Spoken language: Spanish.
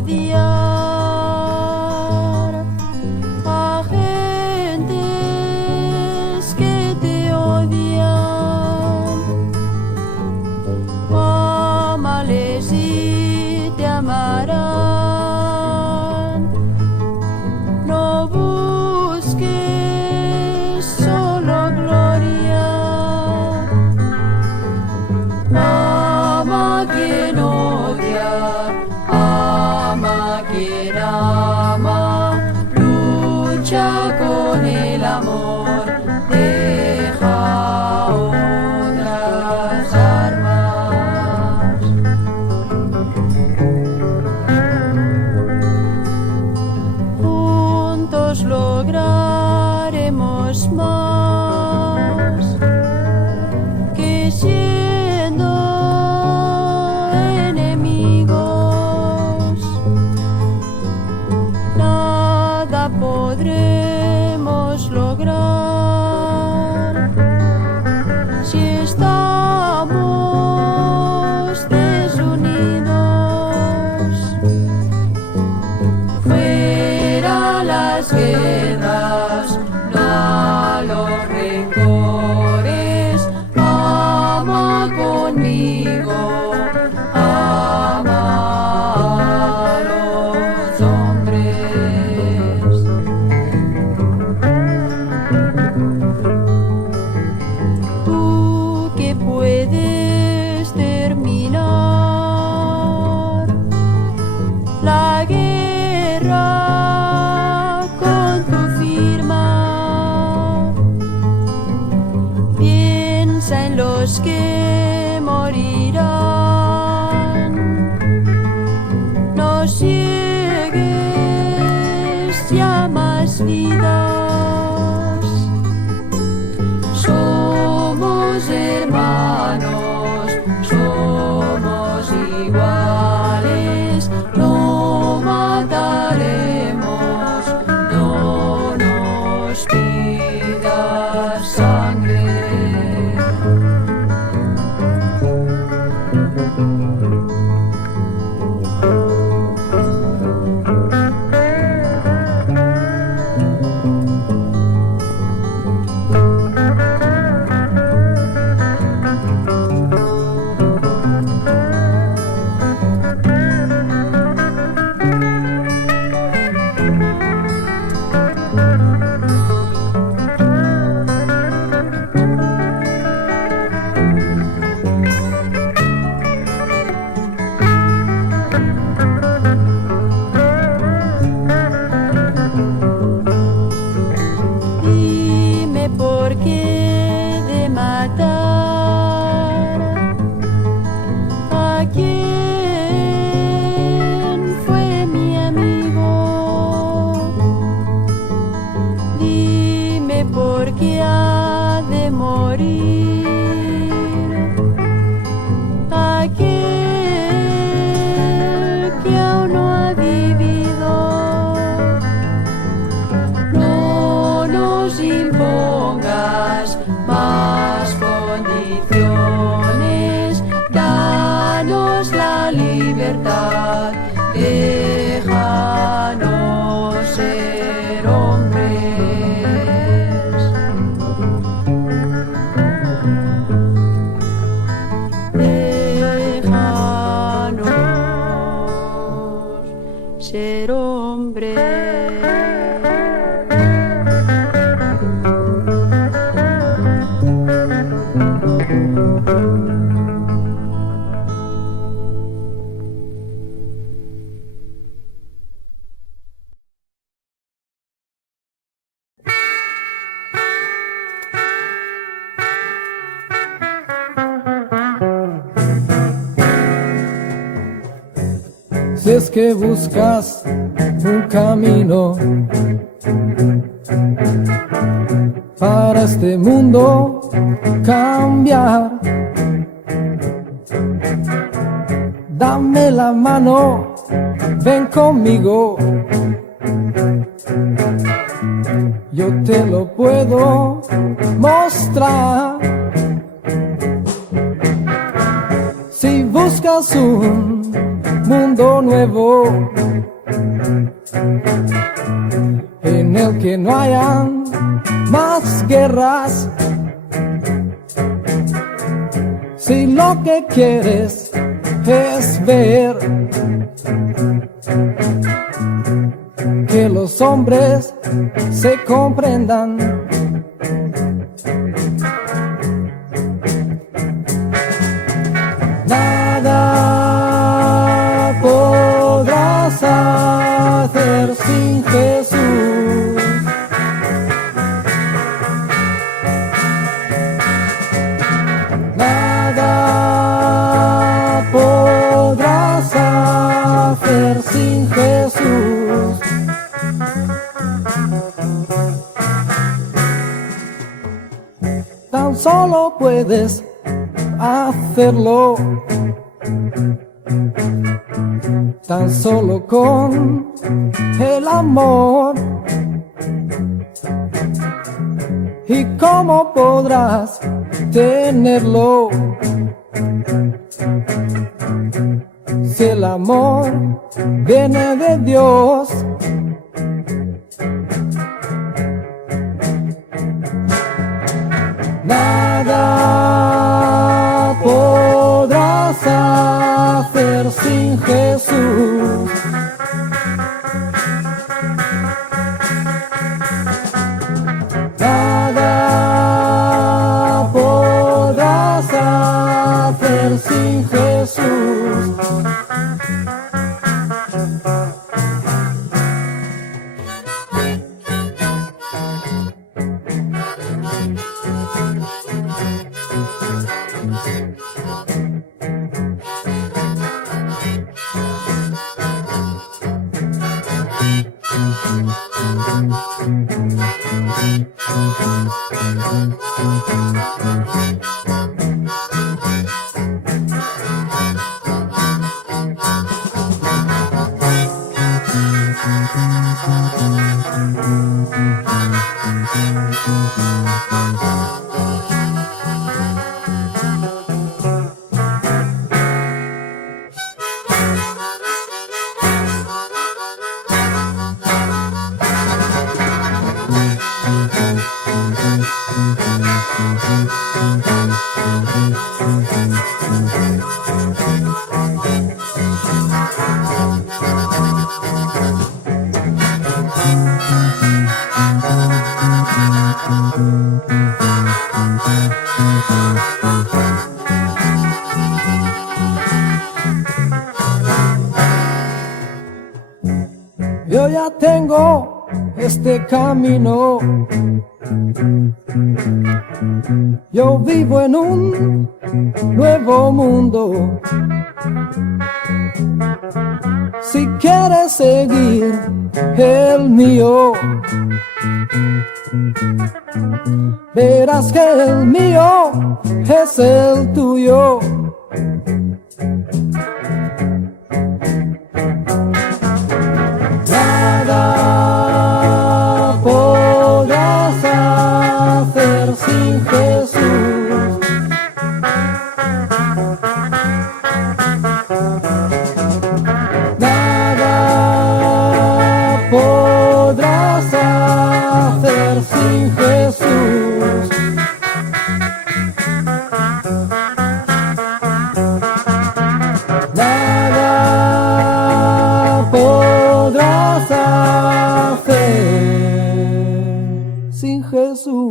odiar a gentes que te odian. Ámales y te amarán. No busques solo gloria. Ama a quien odia, ama a quien ama, lucha con el amor, deja otras armas. Juntos lograremos más que siendo enemigos. Nada podremos lograr si estamos desunidos. Fuera las guerras, no los rencores. Ama conmigo, ama a los hombres. Tú que puedes terminar la guerra con tu firma, piensa en los que morirán. No ciegues ya más vidas. Somos hermanos, somos iguales. No mataremos, no nos pidas sangre. Dime por qué de matar a quien fue mi amigo. Dime por qué ha de morir aquel que aún no ha vivido. No nos impongas más condiciones, danos la libertad, déjanos ser hombres. Déjanos ser hombres. Si es que buscas un camino para este mundo cambiar, dame la mano, ven conmigo, yo te lo puedo mostrar. Si buscas un mundo mundo nuevo en el que no hayan más guerras. Si lo que quieres es ver que los hombres se comprendan, nada podrás hacer sin Jesús. Nada podrás hacer sin Jesús. Tan solo puedes hacerlo, tan solo con el amor. ¿Y cómo podrás tenerlo si el amor viene de Dios? Nada podrás hacer sin Jesús. Nada podrás hacer sin Jesús. Yo ya tengo este camino, yo vivo en un nuevo mundo. Si quieres seguir el mío, verás que el mío es el tuyo. Nada podrás hacer sin Jesús. Nada podrás hacer sin Jesús. Nada podrás hacer sin Jesús.